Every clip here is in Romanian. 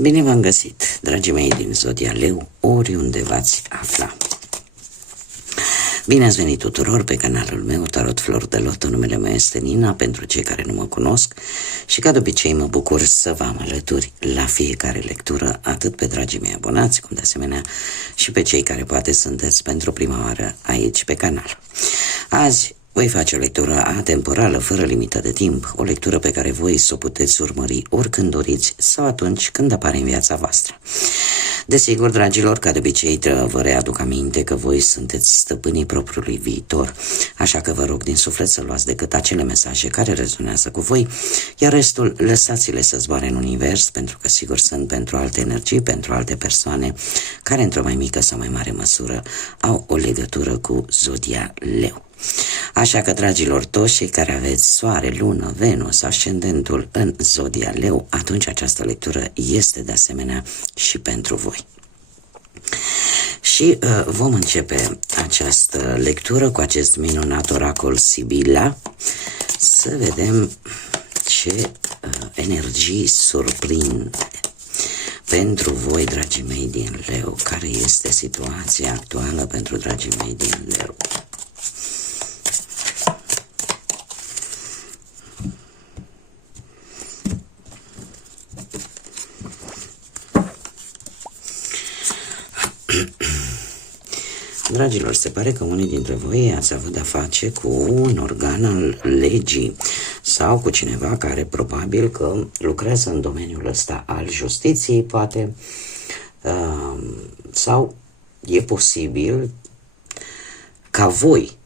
Bine v-am găsit, dragii mei din Zodia Leu, oriunde v-ați afla. Bine ați venit tuturor pe canalul meu Tarot Flor de Loto. Numele meu este Nina, pentru cei care nu mă cunosc, și ca de obicei mă bucur să vă am alături la fiecare lectură, atât pe dragii mei abonați, cum de asemenea și pe cei care poate sunteți pentru prima oară aici pe canal. Azi voi face o lectură atemporală, fără limită de timp, o lectură pe care voi să o puteți urmări oricând doriți sau atunci când apare în viața voastră. Desigur, dragilor, ca de obicei vă readuc aminte că voi sunteți stăpânii propriului viitor, așa că vă rog din suflet să luați decât acele mesaje care rezonează cu voi, iar restul lăsați-le să zboare în univers, pentru că sigur sunt pentru alte energii, pentru alte persoane care într-o mai mică sau mai mare măsură au o legătură cu Zodia Leu. Așa că, dragilor, toți cei care aveți soare, lună, Venus, ascendentul în Zodia Leu, atunci această lectură este de asemenea și pentru voi. Și vom începe această lectură cu acest minunat oracol Sibila, să vedem ce energii surprind pentru voi, dragii mei din Leu. Care este situația actuală pentru dragii mei din Leu? Dragilor, se pare că unii dintre voi ați avut de-a face cu un organ al legii sau cu cineva care probabil că lucrează în domeniul ăsta al justiției, poate, sau e posibil ca voi,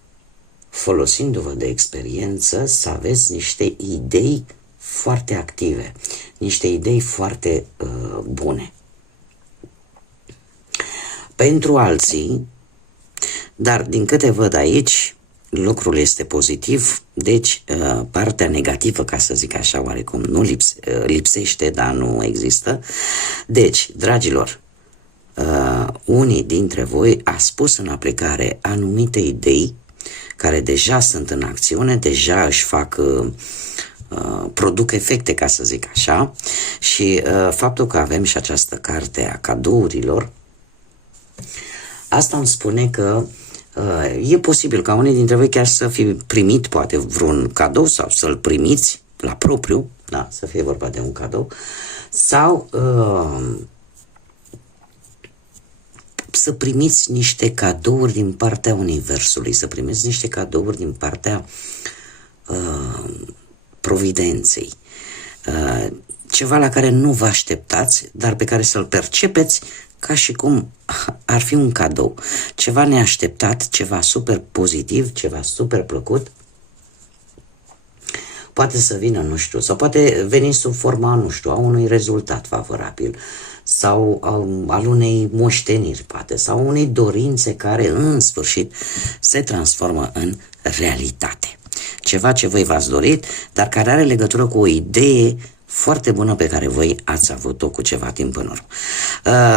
folosindu-vă de experiență, să aveți niște idei foarte active, niște idei foarte bune. Pentru alții, dar din câte văd aici, lucrul este pozitiv, deci partea negativă, ca să zic așa, oarecum nu lipsește, dar nu există. Deci, dragilor, unii dintre voi a spus în aplicare anumite idei care deja sunt în acțiune, deja își fac produc efecte, ca să zic așa, și faptul că avem și această carte a cadourilor, asta îmi spune că e posibil ca unii dintre voi chiar să fi primit poate vreun cadou sau să-l primiți la propriu, da, să fie vorba de un cadou, sau să primiți niște cadouri din partea Universului, să primiți niște cadouri din partea Providenței, ceva la care nu vă așteptați, dar pe care să-l percepeți ca și cum ar fi un cadou, ceva neașteptat, ceva super pozitiv, ceva super plăcut. Poate să vină, nu știu, sau poate veni sub forma, nu știu, a unui rezultat favorabil, sau al unei moșteniri, poate, sau unei dorințe care în sfârșit se transformă în realitate. Ceva ce voi v-ați dorit, dar care are legătură cu o idee foarte bună pe care voi ați avut-o cu ceva timp în urmă.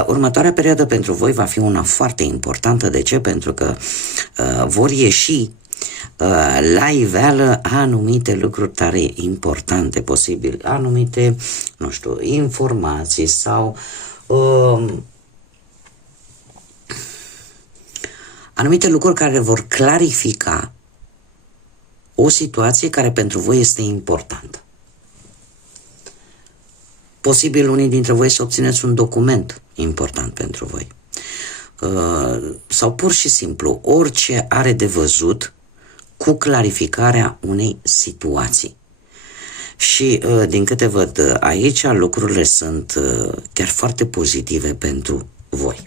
Următoarea perioadă pentru voi va fi una foarte importantă. De ce? Pentru că vor ieși la iveală anumite lucruri tare importante, posibil, anumite, nu știu, informații sau anumite lucruri care vor clarifica o situație care pentru voi este importantă. Posibil unii dintre voi să obțineți un document important pentru voi. Sau pur și simplu orice are de văzut cu clarificarea unei situații. Și din câte văd aici, lucrurile sunt chiar foarte pozitive pentru voi.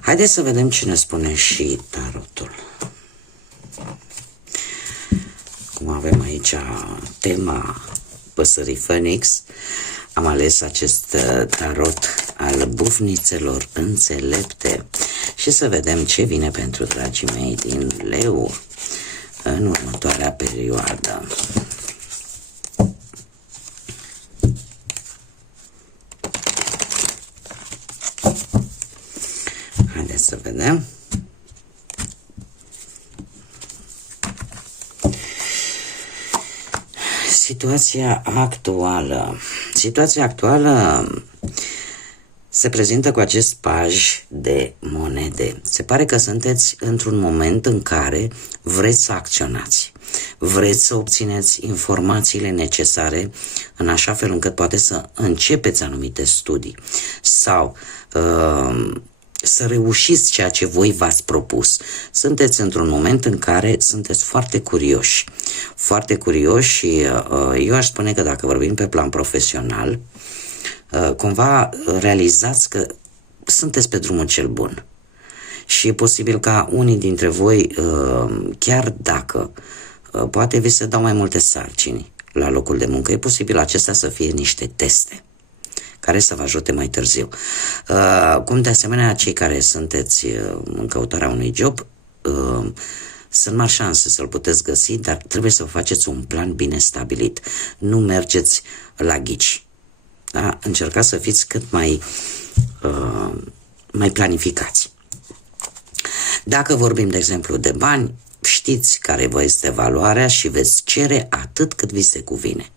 Haideți să vedem ce ne spune și tarotul. Cum avem aici tema păsării Phoenix, am ales acest tarot al bufnițelor înțelepte și să vedem ce vine pentru dragii mei din Leu în următoarea perioadă. Haideți să vedem. Situația actuală. situația actuală se prezintă cu acest paj de monede. Se pare că sunteți într-un moment în care vreți să acționați. Vreți să obțineți informațiile necesare în așa fel încât poate să începeți anumite studii sau să reușiți ceea ce voi v-ați propus. Sunteți într-un moment în care sunteți foarte curioși. Foarte curioși și eu aș spune că dacă vorbim pe plan profesional, cumva realizați că sunteți pe drumul cel bun. Și e posibil ca unii dintre voi, chiar dacă poate vi se dau mai multe sarcini la locul de muncă, e posibil acestea să fie niște teste care să vă ajute mai târziu. Cum de asemenea cei care sunteți în căutarea unui job, sunt mari șanse să-l puteți găsi, dar trebuie să vă faceți un plan bine stabilit. Nu mergeți la ghici. Da? Încercați să fiți cât mai planificați. Dacă vorbim, de exemplu, de bani, știți care vă este valoarea și veți cere atât cât vi se cuvine.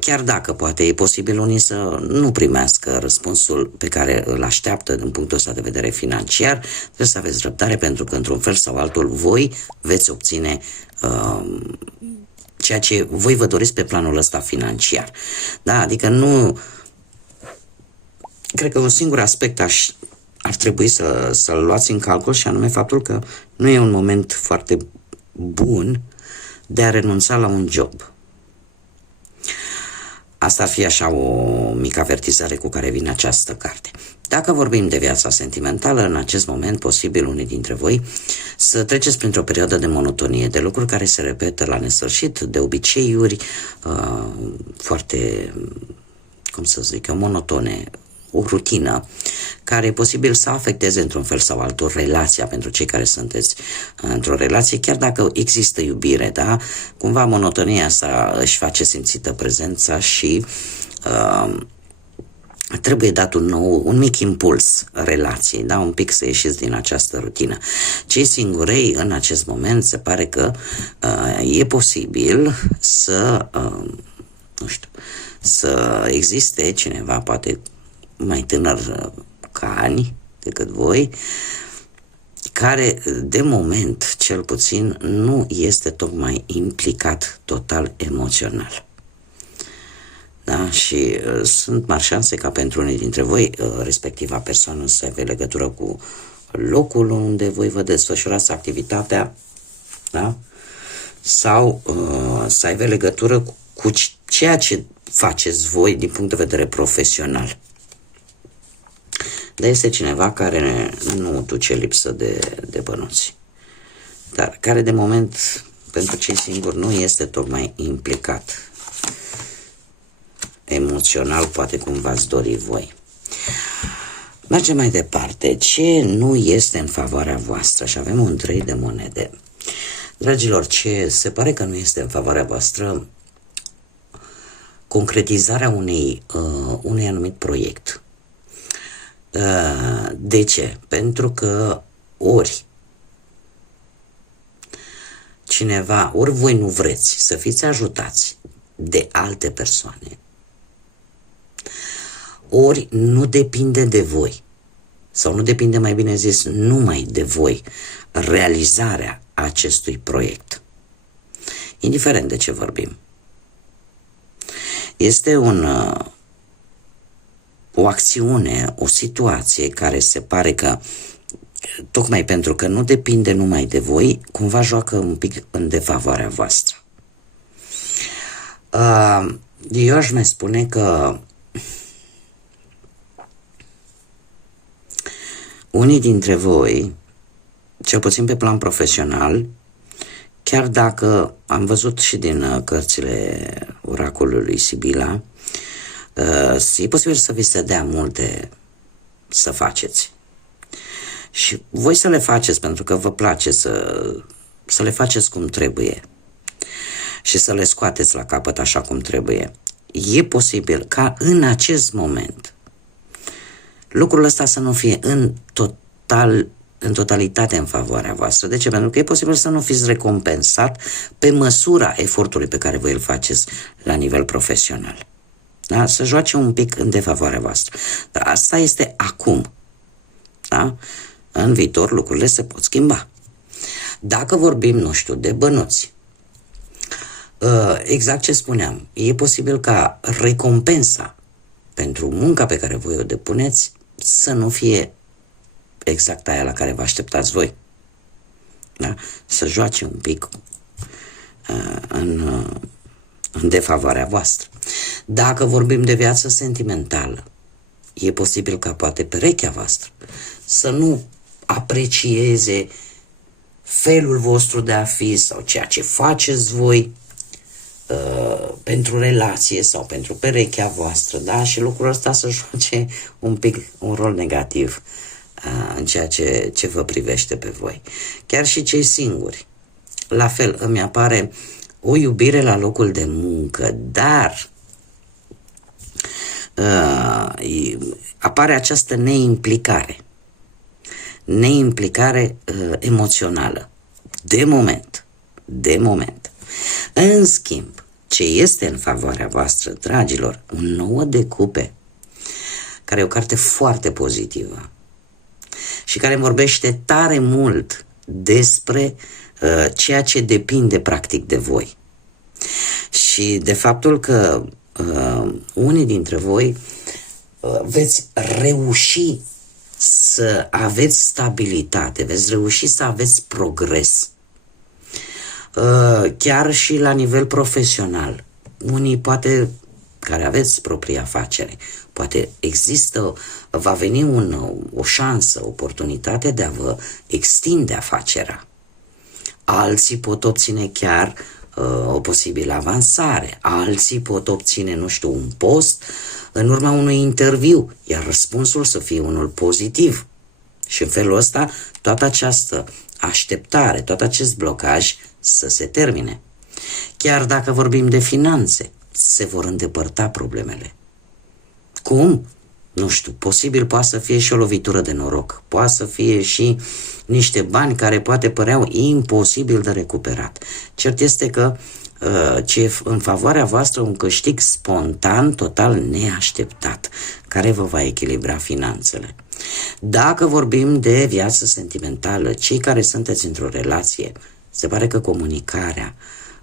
Chiar dacă poate e posibil unii să nu primească răspunsul pe care îl așteaptă din punctul ăsta de vedere financiar, trebuie să aveți răbdare pentru că într-un fel sau altul voi veți obține ceea ce voi vă doriți pe planul ăsta financiar. Da? Adică nu... Cred că un singur aspect ar trebui să-l luați în calcul și anume faptul că nu e un moment foarte bun de a renunța la un job. Asta ar fi așa o mică avertizare cu care vine această carte. Dacă vorbim de viața sentimentală, în acest moment, posibil unii dintre voi să treceți printr-o perioadă de monotonie, de lucruri care se repetă la nesfârșit, de obiceiuri foarte, cum să zic eu, monotone, o rutină care e posibil să afecteze într-un fel sau altul relația pentru cei care sunteți într-o relație, chiar dacă există iubire, da? Cumva monotonia asta își face simțită prezența și trebuie dat un mic impuls relației, da? Un pic să ieșiți din această rutină. Cei singurei în acest moment se pare că e posibil să, nu știu, să existe cineva, poate mai tânăr ca ani decât voi, care de moment, cel puțin, nu este tocmai implicat total emoțional. Da? Și sunt mari șanse ca pentru unii dintre voi, respectiva persoană, să aibă legătură cu locul unde voi vă desfășurați activitatea, da? Sau să aibă legătură cu ceea ce faceți voi din punct de vedere profesional. Dar este cineva care nu duce lipsă de bănuți, dar care de moment, pentru cei singuri, nu este tocmai implicat emoțional, poate cum v-ați dori voi. Mergem mai departe. Ce nu este în favoarea voastră? Și avem un 3 de monede. Dragilor, ce se pare că nu este în favoarea voastră? Concretizarea unui anumit proiect. De ce? Pentru că ori cineva, ori voi nu vreți să fiți ajutați de alte persoane, ori nu depinde de voi, sau nu depinde, mai bine zis, numai de voi, realizarea acestui proiect. Indiferent de ce vorbim. Este o acțiune, o situație care se pare că, tocmai pentru că nu depinde numai de voi, cumva joacă un pic în defavoarea voastră. Eu aș mai spune că unii dintre voi, cel puțin pe plan profesional, chiar dacă am văzut și din cărțile oracolului Sibila, e posibil să vi se dea multe să faceți. Și voi să le faceți pentru că vă place să le faceți cum trebuie și să le scoateți la capăt așa cum trebuie. E posibil ca în acest moment lucrul ăsta să nu fie în totalitate în favoarea voastră. De ce? Pentru că e posibil să nu fiți recompensat pe măsura efortului pe care voi îl faceți la nivel profesional. Da? Să joace un pic în defavoarea voastră. Dar asta este acum. Da? În viitor lucrurile se pot schimba. Dacă vorbim, nu știu, de bănuți, exact ce spuneam, e posibil ca recompensa pentru munca pe care voi o depuneți să nu fie exact aia la care vă așteptați voi. Da? Să joace un pic în defavoarea voastră. Dacă vorbim de viață sentimentală, e posibil ca poate perechea voastră să nu aprecieze felul vostru de a fi sau ceea ce faceți voi pentru relație sau pentru perechea voastră, da? Și lucrul ăsta să joace un pic un rol negativ în ceea ce vă privește pe voi. Chiar și cei singuri. La fel, îmi apare o iubire la locul de muncă, dar apare această neimplicare. Neimplicare emoțională. De moment. În schimb, ce este în favoarea voastră, dragilor, un 9 de cupe, care e o carte foarte pozitivă și care vorbește tare mult despre ceea ce depinde practic de voi. Și de faptul că unii dintre voi veți reuși să aveți stabilitate, veți reuși să aveți progres. Chiar și la nivel profesional. Unii poate, care aveți propria afacere, poate va veni o șansă, o oportunitate de a vă extinde afacerea. Alții pot obține chiar o posibilă avansare, alții pot obține, nu știu, un post în urma unui interviu, iar răspunsul să fie unul pozitiv. Și în felul ăsta, toată această așteptare, tot acest blocaj să se termine. Chiar dacă vorbim de finanțe, se vor îndepărta problemele. Cum? Nu știu, posibil poate să fie și o lovitură de noroc, poate să fie și niște bani care poate păreau imposibil de recuperat. Cert este că ce e în favoarea voastră un câștig spontan, total neașteptat, care vă va echilibra finanțele. Dacă vorbim de viață sentimentală, cei care sunteți într-o relație, se pare că comunicarea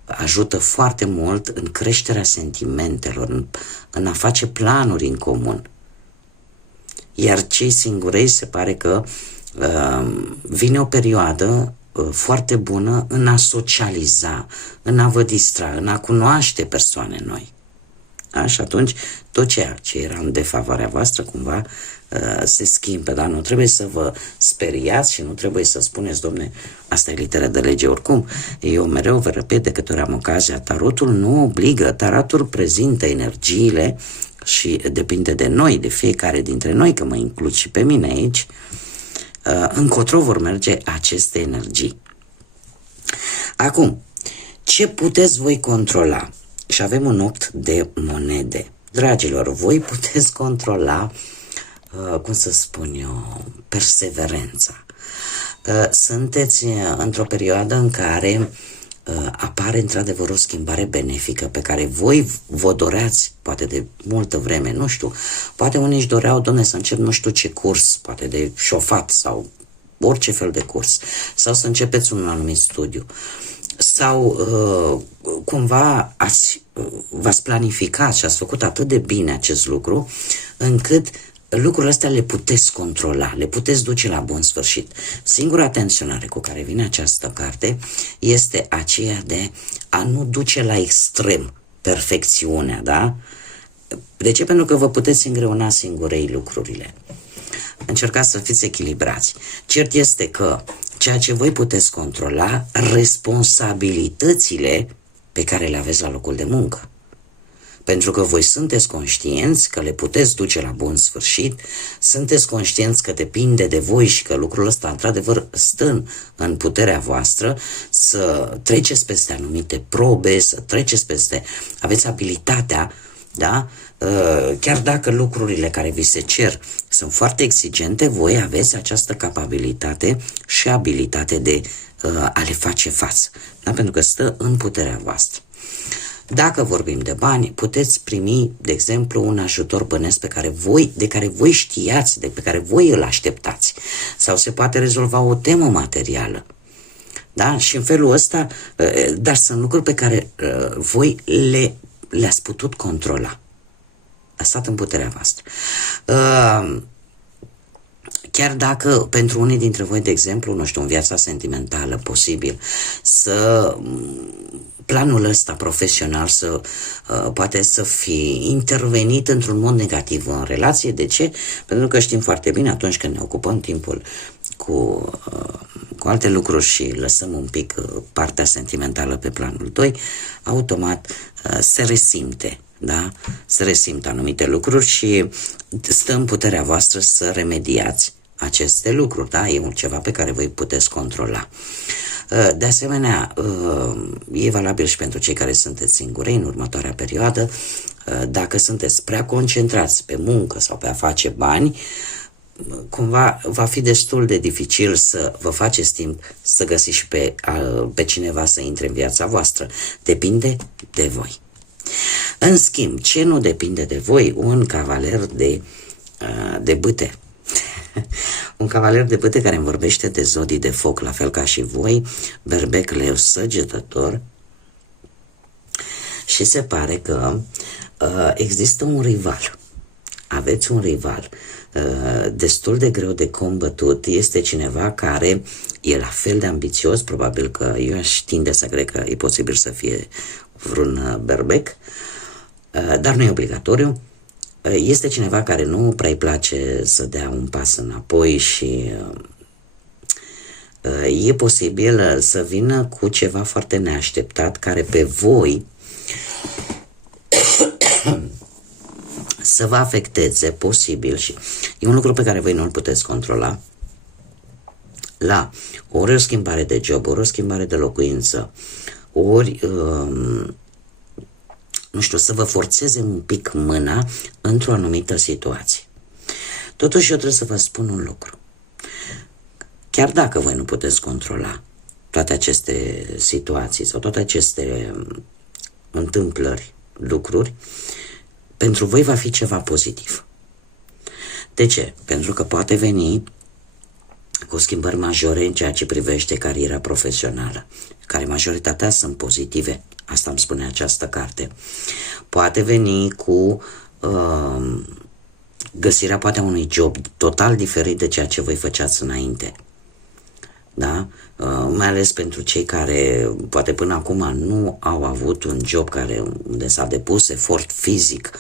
ajută foarte mult în creșterea sentimentelor, în a face planuri în comun. Iar cei singurei se pare că vine o perioadă foarte bună în a socializa, în a vă distra, în a cunoaște persoane noi. Da? Și atunci tot ceea ce era în defavoarea voastră cumva se schimbă, dar nu trebuie să vă speriați și nu trebuie să spuneți, domne, asta e literă de lege oricum. Eu mereu vă repet de câte ori am ocazia, tarotul nu obligă, tarotul prezintă energiile și depinde de noi, de fiecare dintre noi, că mă includ și pe mine aici, încotro vor merge aceste energii. Acum, ce puteți voi controla? Și avem un 8 de monede. Dragilor, voi puteți controla, cum să spun eu, perseverența. Sunteți într-o perioadă în care apare într-adevăr o schimbare benefică pe care voi vă doreați, poate de multă vreme, nu știu, poate unii își doreau, domne, să încep nu știu ce curs, poate de șofat sau orice fel de curs, sau să începeți un anumit studiu, sau cumva v-ați planificat și ați făcut atât de bine acest lucru, încât lucrurile astea le puteți controla, le puteți duce la bun sfârșit. Singura atenționare cu care vine această carte este aceea de a nu duce la extrem perfecțiunea, da? De ce? Pentru că vă puteți îngreuna singurei lucrurile. Încercați să fiți echilibrați. Cert este că ceea ce voi puteți controla, responsabilitățile pe care le aveți la locul de muncă. Pentru că voi sunteți conștienți că le puteți duce la bun sfârșit, sunteți conștienți că depinde de voi și că lucrul ăsta într-adevăr stă în puterea voastră să treceți peste anumite probe, să treceți peste, aveți abilitatea, da? Chiar dacă lucrurile care vi se cer sunt foarte exigente, voi aveți această capabilitate și abilitate de a le face față, da? Pentru că stă în puterea voastră. Dacă vorbim de bani, puteți primi, de exemplu, un ajutor bănesc de care voi știați, pe care voi îl așteptați. Sau se poate rezolva o temă materială. Da? Și în felul ăsta, dar sunt lucruri pe care voi le-ați putut controla. A stat în puterea voastră. Chiar dacă pentru unii dintre voi, de exemplu, nu știu, în viața sentimentală, posibil să planul ăsta profesional poate să fi intervenit într-un mod negativ în relație. De ce? Pentru că știm foarte bine, atunci când ne ocupăm timpul cu alte lucruri și lăsăm un pic partea sentimentală pe planul 2, automat se resimte. Da? Se resimt anumite lucruri și stă în puterea voastră să remediați aceste lucruri. Da? E ceva pe care voi puteți controla. De asemenea, e valabil și pentru cei care sunteți singurei în următoarea perioadă. Dacă sunteți prea concentrați pe muncă sau pe a face bani, cumva va fi destul de dificil să vă faceți timp să găsiți și pe cineva să intre în viața voastră. Depinde de voi. În schimb, ce nu depinde de voi? Un cavaler de bâte. Un cavaler de bâte care îmi vorbește de zodii de foc, la fel ca și voi, berbec, leu, săgetător. Și se pare că există un rival. Aveți un rival destul de greu de combătut. Este cineva care e la fel de ambițios, probabil că eu aș tinde să cred că e posibil să fie vreun berbec, dar nu e obligatoriu. Este cineva care nu prea îi place să dea un pas înapoi și e posibil să vină cu ceva foarte neașteptat care pe voi să vă afecteze, posibil, și e un lucru pe care voi nu îl puteți controla, la ori o schimbare de job, ori o schimbare de locuință, ori nu știu, să vă forțeze un pic mâna într-o anumită situație. Totuși eu trebuie să vă spun un lucru. Chiar dacă voi nu puteți controla toate aceste situații sau toate aceste întâmplări, lucruri, pentru voi va fi ceva pozitiv. De ce? Pentru că poate veni cu schimbări majore în ceea ce privește cariera profesională, care majoritatea sunt pozitive. Asta îmi spune această carte. Poate veni cu găsirea poate a unui job total diferit de ceea ce voi făceați înainte. Da? Mai ales pentru cei care poate până acum nu au avut un job unde s-a depus efort fizic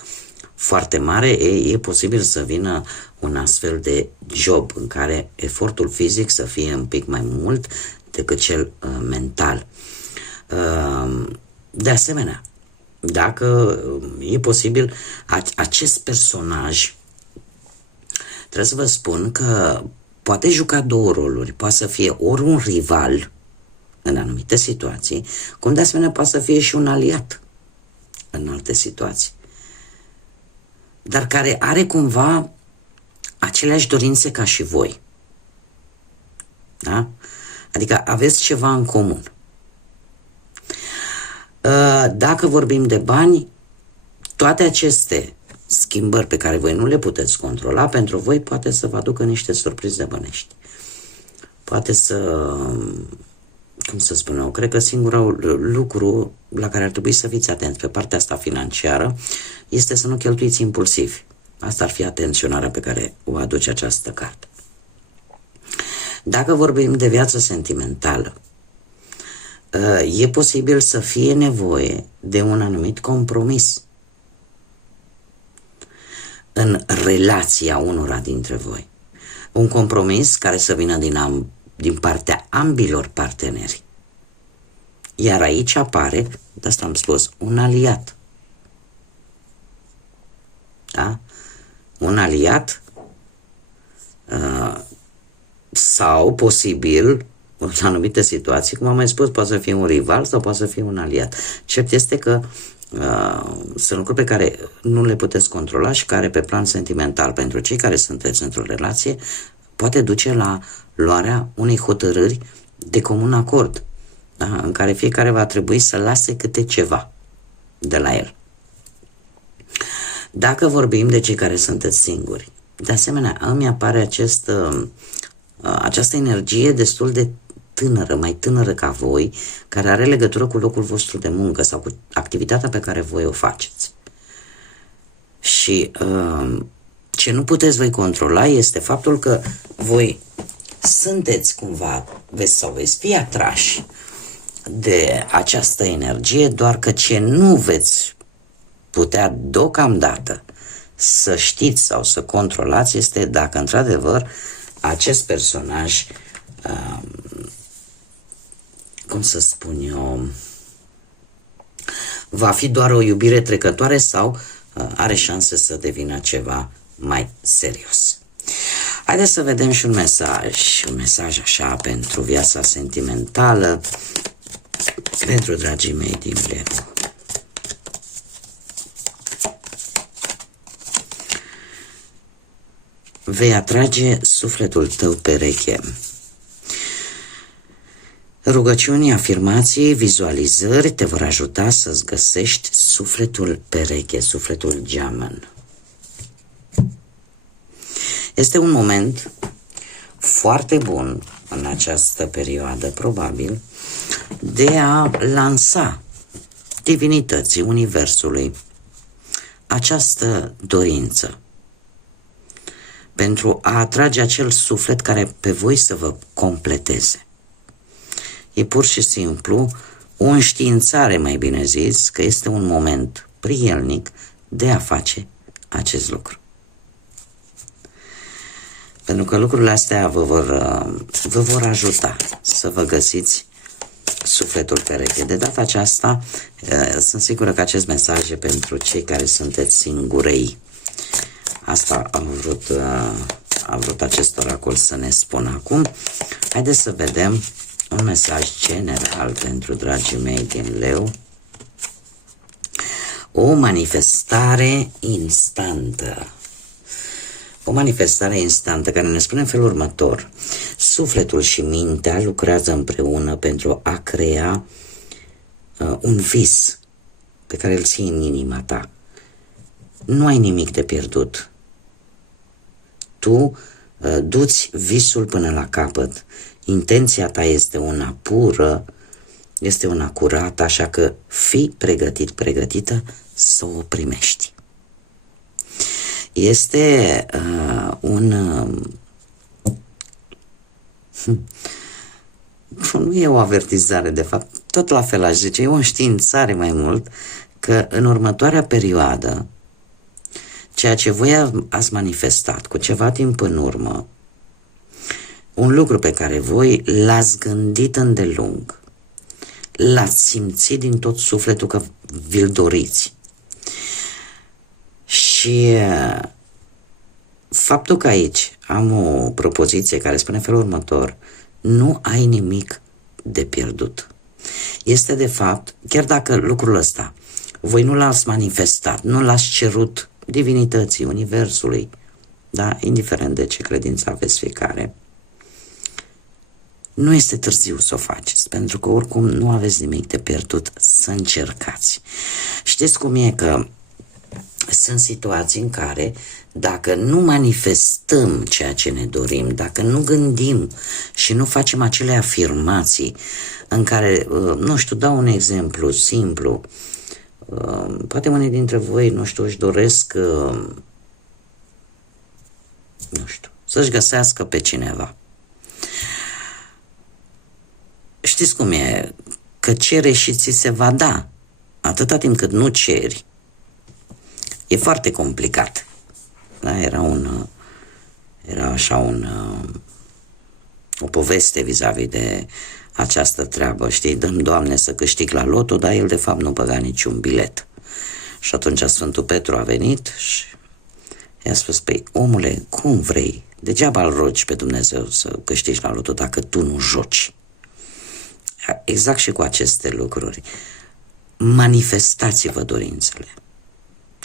foarte mare, e posibil să vină un astfel de job în care efortul fizic să fie un pic mai mult decât cel mental. De asemenea, dacă e posibil, acest personaj, trebuie să vă spun că poate juca două roluri. Poate să fie ori un rival în anumite situații, cum de asemenea poate să fie și un aliat în alte situații, dar care are cumva aceleași dorințe ca și voi. Da? Adică aveți ceva în comun. Dacă vorbim de bani, toate aceste schimbări pe care voi nu le puteți controla, pentru voi poate să vă aducă niște surprize bănești. Poate să, cum să spun eu, cred că singurul lucru la care ar trebui să fiți atenți pe partea asta financiară este să nu cheltuiți impulsiv. Asta ar fi atenționarea pe care o aduce această carte. Dacă vorbim de viață sentimentală, e posibil să fie nevoie de un anumit compromis în relația unora dintre voi. Un compromis care să vină din partea ambilor parteneri. Iar aici apare, de asta am spus, un aliat. Da? Un aliat sau posibil în anumite situații, cum am mai spus, poate să fie un rival sau poate să fie un aliat. Cert este că sunt lucruri pe care nu le puteți controla și care pe plan sentimental, pentru cei care sunteți într-o relație, poate duce la luarea unei hotărâri de comun acord, da? În care fiecare va trebui să lase câte ceva. de la el. Dacă vorbim de cei care sunteți singuri, de asemenea, îmi apare această energie destul de tânără, mai tânără ca voi, care are legătură cu locul vostru de muncă sau cu activitatea pe care voi o faceți. Și ce nu puteți voi controla este faptul că voi sunteți cumva, veți fi atrași de această energie, doar că ce nu veți putea deocamdată să știți sau să controlați este dacă într-adevăr acest personaj, cum să spun eu, va fi doar o iubire trecătoare sau are șanse să devină ceva mai serios. Haideți să vedem și un mesaj așa pentru viața sentimentală, pentru dragii mei din Leu. Vei atrage sufletul tău pereche. Rugăciuni, afirmații, vizualizări te vor ajuta să-ți găsești sufletul pereche, sufletul geamăn. Este un moment foarte bun în această perioadă, probabil, de a lansa divinității Universului această dorință pentru a atrage acel suflet care pe voi să vă completeze. E pur și simplu o înștiințare, mai bine zis, că este un moment prielnic de a face acest lucru. Pentru că lucrurile astea vă vor ajuta să vă găsiți sufletul pereche. De data aceasta, sunt sigură că acest mesaj e pentru cei care sunteți singurei. Asta a vrut acest oracol să ne spună acum. Haideți să vedem un mesaj general pentru dragii mei din Leu. O manifestare instantă. O manifestare instantă care ne spune în felul următor. Sufletul și mintea lucrează împreună pentru a crea un vis pe care îl ții în inima ta. Nu ai nimic de pierdut. Tu duci visul până la capăt. Intenția ta este una pură, este una curată, așa că fii pregătită să o primești. Este nu e o avertizare, de fapt, tot la fel aș zice, e o înștiințare mai mult că în următoarea perioadă, ceea ce voi ați manifestat cu ceva timp în urmă, un lucru pe care voi l-ați gândit îndelung, l-ați simțit din tot sufletul că vi-l doriți. Și faptul că aici am o propoziție care spune felul următor: nu ai nimic de pierdut. Este de fapt, chiar dacă lucrul ăsta voi nu l-ați manifestat, nu l-ați cerut divinității, Universului, da, indiferent de ce credință aveți fiecare, nu este târziu să o faceți, pentru că oricum nu aveți nimic de pierdut, să încercați. Știți cum e că sunt situații în care dacă nu manifestăm ceea ce ne dorim, dacă nu gândim și nu facem acele afirmații în care, nu știu, dau un exemplu simplu, poate unii dintre voi, nu știu, își doresc, nu știu, să-și găsească pe cineva. Știți cum e? Că cere și ți se va da. Atâta timp cât nu ceri, e foarte complicat. Da? Era așa o poveste vis-a-vis de această treabă. Știi, dăm, Doamne, să câștig la loto, dar el de fapt nu băga niciun bilet. Și atunci Sfântul Petru a venit și i-a spus: păi, omule, cum vrei? Degeaba îl rogi pe Dumnezeu să câștigi la loto dacă tu nu joci. Exact și cu aceste lucruri. Manifestați-vă dorințele.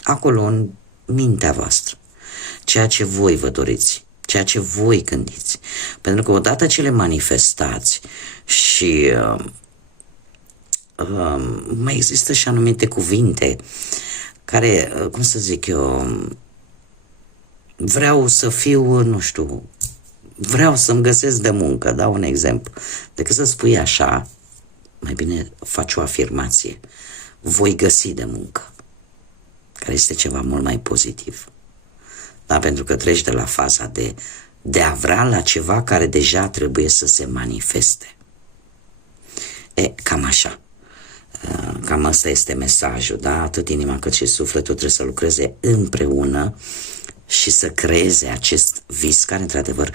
Acolo, în mintea voastră. Ceea ce voi vă doriți, ceea ce voi gândiți. Pentru că odată ce le manifestați și mai există și anumite cuvinte care, cum să zic eu, vreau să fiu, nu știu, vreau să-mi găsesc de muncă, dau un exemplu. Decât să spui așa, mai bine faci o afirmație. Voi găsi de muncă, care este ceva mult mai pozitiv. Da, pentru că treci de la faza de a vrea la ceva care deja trebuie să se manifeste. Cam așa. Cam asta este mesajul, da? Atât inima cât și sufletul trebuie să lucreze împreună și să creeze acest vis care, într-adevăr,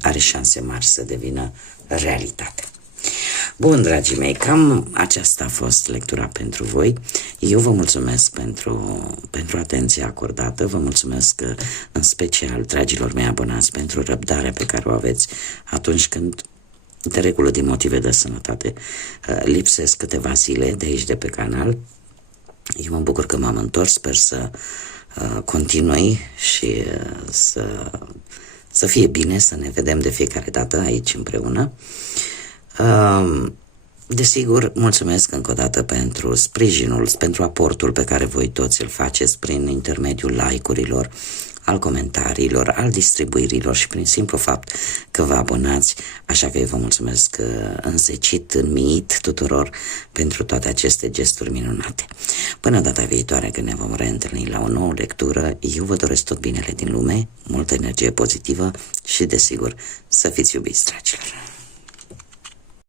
are șanse mari să devină realitate. Bun, dragii mei, cam aceasta a fost lectura pentru voi. Eu vă mulțumesc pentru atenția acordată, vă mulțumesc în special, dragilor mei abonați, pentru răbdarea pe care o aveți atunci când, de regulă din motive de sănătate, lipsesc câteva zile de aici de pe canal. Eu mă bucur că m-am întors, sper să continui și să fie bine, să ne vedem de fiecare dată aici împreună. Desigur, mulțumesc încă o dată pentru sprijinul, pentru aportul pe care voi toți îl faceți prin intermediul like-urilor, al comentariilor, al distribuirilor și prin simplu fapt că vă abonați, așa că eu vă mulțumesc însecit, înmiit tuturor pentru toate aceste gesturi minunate. Până data viitoare când ne vom reîntâlni la o nouă lectură, eu vă doresc tot binele din lume, multă energie pozitivă și, desigur, să fiți iubiți, dragilor!